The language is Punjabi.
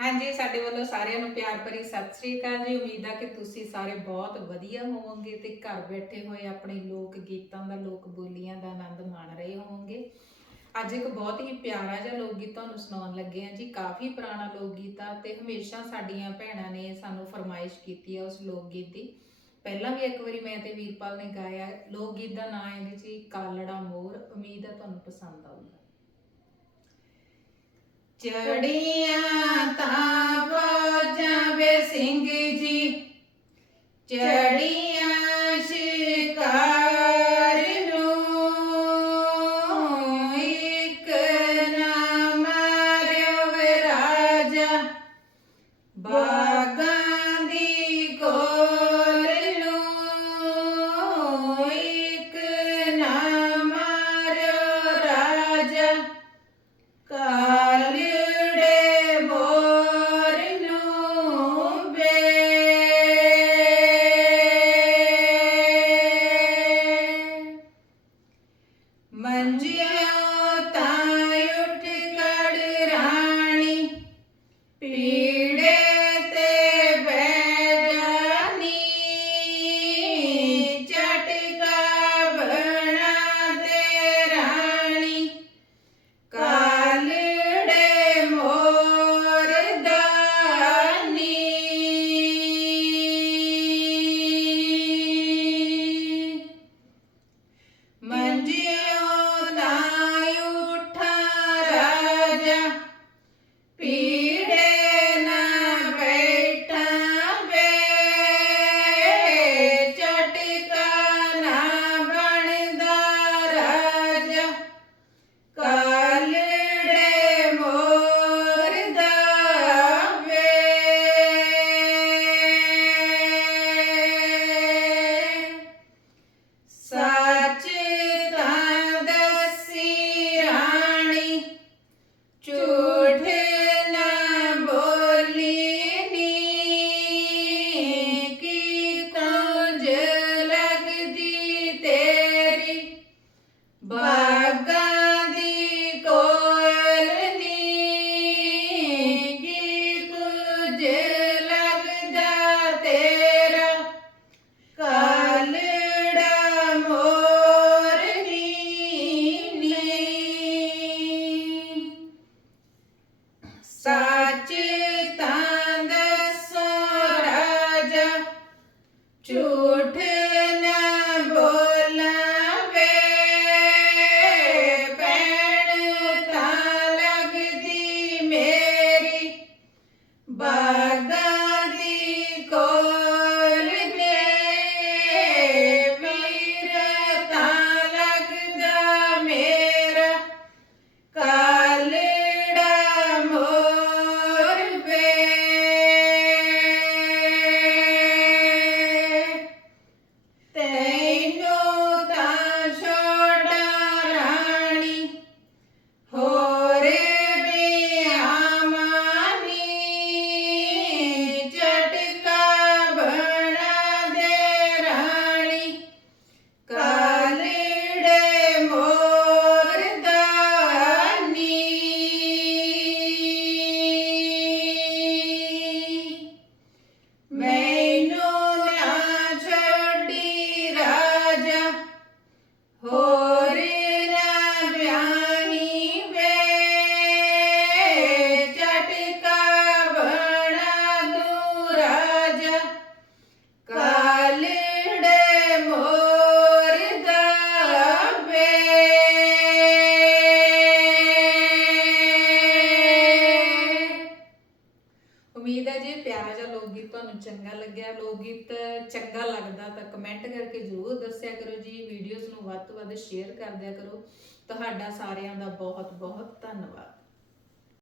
ਹਾਂਜੀ, ਸਾਡੇ ਵੱਲੋਂ ਸਾਰਿਆਂ ਨੂੰ ਪਿਆਰ ਭਰੀ ਸਤਿ ਸ੍ਰੀ ਅਕਾਲ ਜੀ। ਉਮੀਦ ਆ ਕਿ ਤੁਸੀਂ ਸਾਰੇ ਬਹੁਤ ਵਧੀਆ ਹੋਵੋਗੇ ਤੇ ਘਰ ਬੈਠੇ ਹੋਏ ਆਪਣੇ ਲੋਕ ਗੀਤਾਂ ਦਾ, ਲੋਕ ਬੋਲੀਆਂ ਦਾ ਆਨੰਦ ਮਾਣ ਰਹੇ ਹੋਵੋਗੇ। ਅੱਜ ਇੱਕ ਬਹੁਤ ਹੀ ਪਿਆਰਾ ਜਿਹਾ ਲੋਕ ਗੀਤ ਤੁਹਾਨੂੰ ਸੁਣਾਉਣ ਲੱਗੇ ਆ ਜੀ। ਕਾਫੀ ਪੁਰਾਣਾ ਲੋਕ ਗੀਤ ਆ ਤੇ ਹਮੇਸ਼ਾ ਸਾਡੀਆਂ ਭੈਣਾਂ ਨੇ ਸਾਨੂੰ ਫਰਮਾਇਸ਼ ਕੀਤੀ ਆ ਉਸ ਲੋਕ ਗੀਤ ਦੀ। ਪਹਿਲਾਂ ਵੀ ਇੱਕ ਵਾਰੀ ਮੈਂ ਤੇ ਵੀਰਪਾਲ ਨੇ ਗਾਇਆ। ਲੋਕ ਗੀਤ ਦਾ ਨਾਮ ਹੈ ਜੀ, ਕਾਲੜਾ ਮੋਰ। ਉਮੀਦ ਆ ਤੁਹਾਨੂੰ ਪਸੰਦ ਆਊਗਾ। ਚੜੀਆਂ ਤਾਂ ਫੌਜਾਂ ਵੇ ਸਿੰਘ ਜੀ ਚੜੀ Jordan. ਉਮੀਦ ਜਿਹਾ ਲੋਕ ਗੀਤ ਤੁਹਾਨੂੰ ਚੰਗਾ ਲੱਗਿਆ ਲੋਕ ਗੀਤ ਚੰਗਾ ਲੱਗਦਾ ਤਾਂ ਕਮੈਂਟ ਕਰਕੇ ਜ਼ਰੂਰ ਦੱਸਿਆ ਕਰੋ ਜੀ ਵੀਡੀਓਜ਼ ਨੂੰ ਵੱਧ ਤੋਂ ਵੱਧ ਸ਼ੇਅਰ ਕਰਦਿਆ ਕਰੋ। ਤੁਹਾਡਾ ਸਾਰਿਆਂ ਦਾ ਬਹੁਤ ਬਹੁਤ ਧੰਨਵਾਦ।